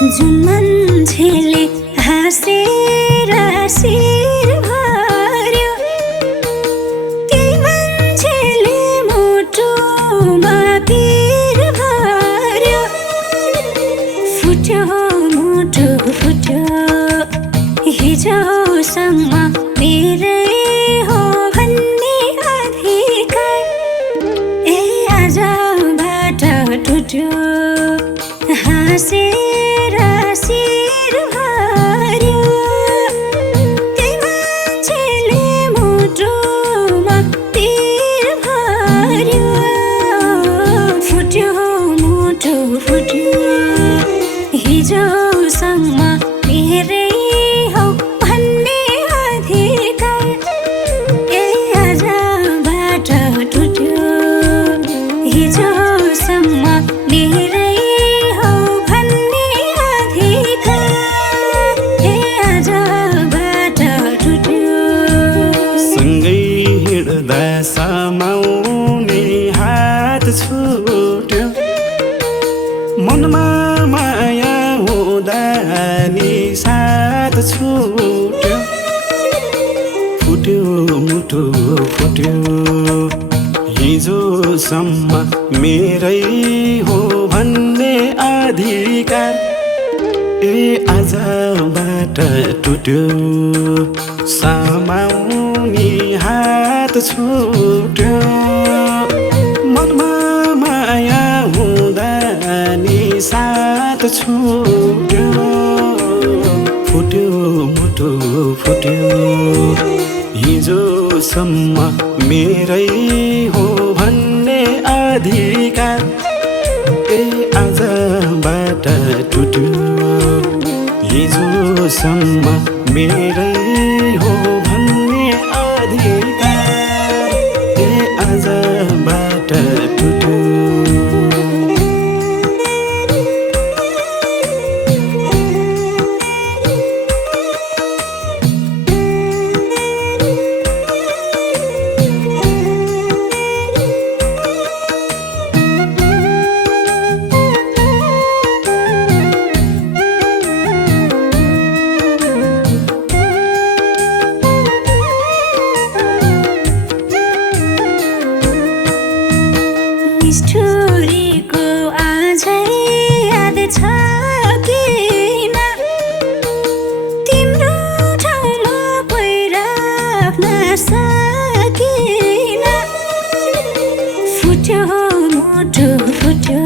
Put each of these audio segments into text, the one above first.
जुन मान्छेले हाँसेर शिर भर्यो त्यही मान्छेले मुटुमा पीर भर्यो फुट्यो मुटु फुट्यो हिजोसम्म मेरै हो भन्ने अधिकार ए आजबाट टुट्यो हाँसेर शिर भर्यो त्यही मान्छेले मुटुमा पीर भर्यो फुट्यो मुटु फुट्यो हिजोसम्म मेरै हो भन्ने अधिकार ए आजबाट टुट्यो हिजोसम्म मेरै समाउने हात छुट्यो मनमा माया हुँदा नि साथ छुट्यो फुट्यो मुटु फुट्यो हिजोसम्म मेरै हो भन्ने अधिकार ए आजबाट टुट्यो समाउने हात छुट्यो मनमा माया हुँदा नि साथ छुट्यो फुट्यो मुटु फुट्यो हिजोसम्म मेरै हो भन्ने अधिकार ए आजबाट टुट्यो हिजोसम्म मेरै हो भन्ने अधिकार ए आजबाट टुट्यो निष्ठुरीको आजै याद छ किन तिम्रो ठाउँमा पहिराख्न सकिन फुट्यो मुटु फुट्यो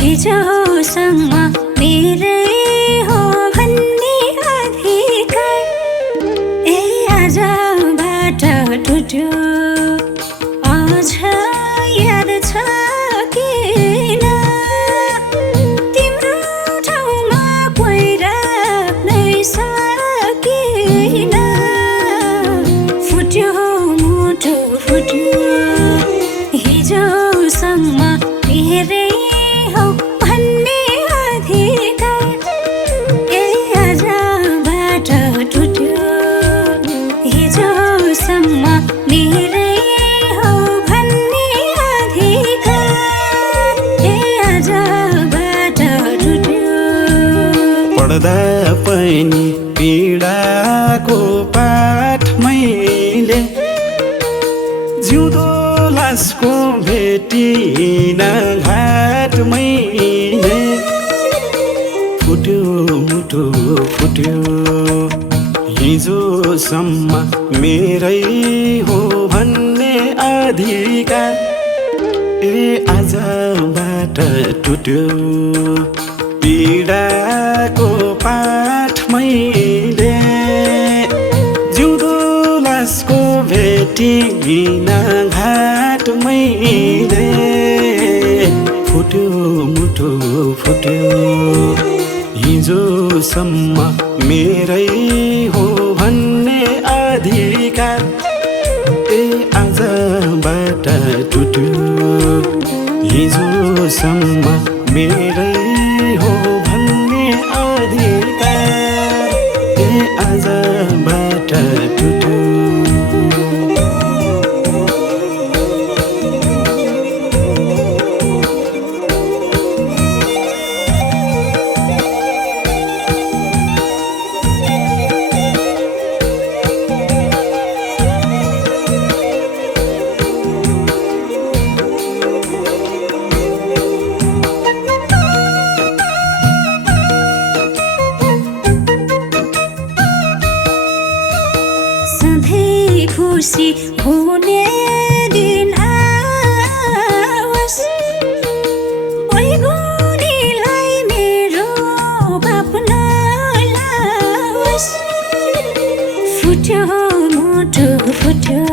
हिजोसम्म मेरै हो भन्ने अधिकार ए आजबाट टुट्यो अझ याद छ किन तिम्रो ठाउँमा पहिराख्नै सकिन फुट्यो मुटु फुट्यो हिजोसम्म मेरै हो भन्ने अधिकार ए आजबाट टुट्यो हिजोसम्म मेरै पढ्दा पनि पीडाको पाठ मैले जिउँदो लासको भेटिन घाट मैले फुट्यो मुटु फुट्यो हिजोसम्म मेरै हो भन्ने अधिकार ए आजबाट टुट्यो पीडाको पाठ मैले जिउँदो लासको भेटिन घाट मैले फुट्यो मुटु फुट्यो हिजोसम्म मेरै हो भन्ने अधिकार ए आजबाट टुट्यो हिजोसम्म मेरै हो भन्ने अधिकार ए आजबाट टुट्यो खुसी हुने दिन आओस् बैगुनीलाई मेरो पाप नलाओस् फुट्यो मुटु फुट्यो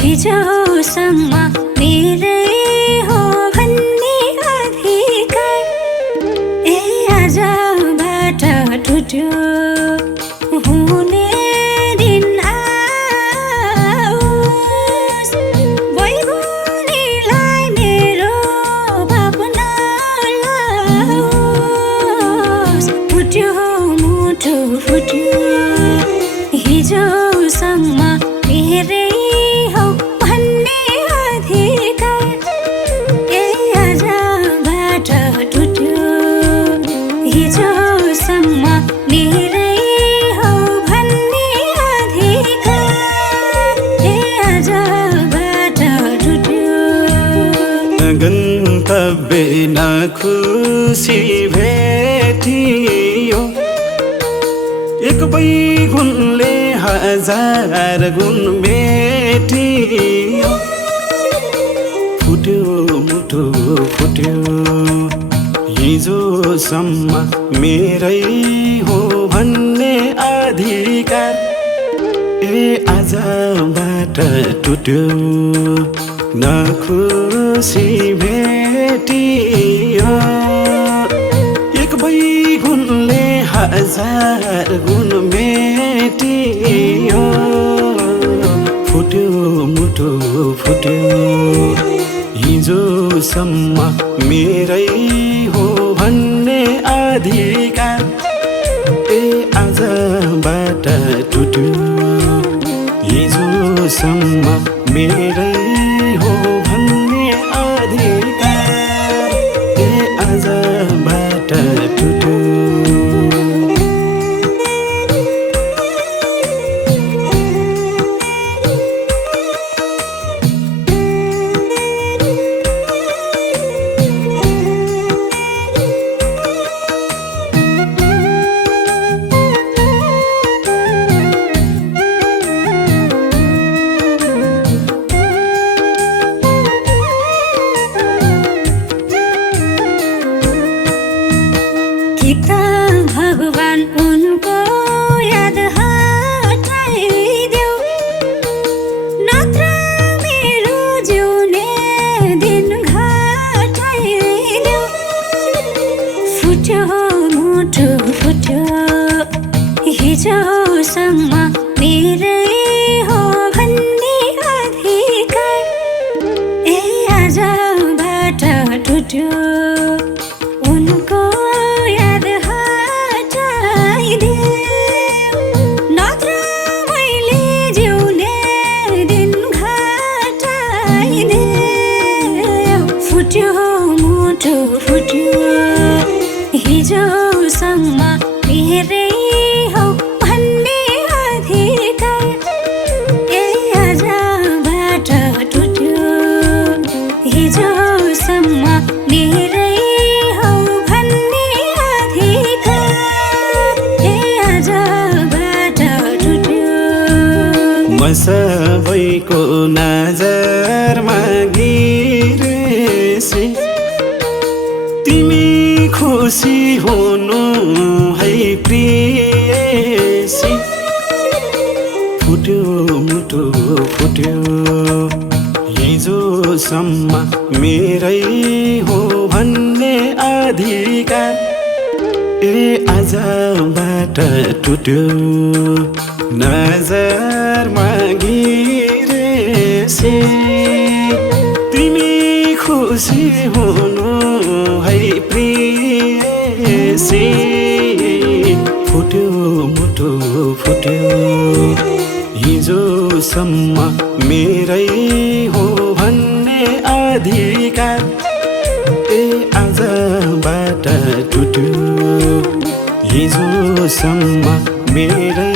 हिजोसम्म मेरै हो भन्ने अधिकार ए आजबाट टुट्यो हुने दिन आओस् बैगुनीलाई मेरो पाप नलाओस् फुट्यो मुटु फुट्यो हिजोसम्म मेरै हो भन्ने अधिकार ए आजबाट टुट्यो हिजोसम्म मेरै हो भन्ने अधिकार ए आजबाट टुट्यो गन्तव्य नखुसी भेटियो एक बैगुनले हजार गुण भेटियो फुट्यो मुटु फुट्यो हिजोसम्म मेरै हो भन्ने अधिकार ए आजबाट टुट्यो नखुसी भेटियो एक बैगुनले हजार गुण भेटियो फुट्यो मुटु फुट्यो हिजोसम्म मेरै हो भन्ने अधिकार ए आजबाट टुट्यो हिजोसम्म मेरै हो भन्ने अधिकार ए आजबाट टुट्यो कि त भगवान उनको याद हटाइदेऊ नत्र मेरो जिउने दिन घटाइदेऊ फुट्यो मुटु फुट्यो हिजोसम्म मेरै हो भन्ने अधिकार ए आजबाट टुट्यो उनको याद हटाइदेऊ नत्र मैले जिउने दिन घटाइदेऊ फुट्यो मुटु फुट्यो हिजोसम्म मेरै हो भन्ने अधिकार ए आजबाट टुट्यो हिजोसम्म मेरै हो भन्ने अधिकार ए आजबाट टुट्यो म सबैको नजरमा गिरेसी तिमी खुसी हुनु है प्रियसी फुट्यो मुटु फुट्यो हिजोसम्म मेरै हो भन्ने अधिकार ए आजबाट टुट्यो नजरमा गिरेसी तिमी खुसी हुनु है प्रियसी फुट्यो मुटु फुट्यो हिजोसम्म मेरै हो भन्ने अधिकार ए आजबाट टुट्यो हिजोसम्म मेरै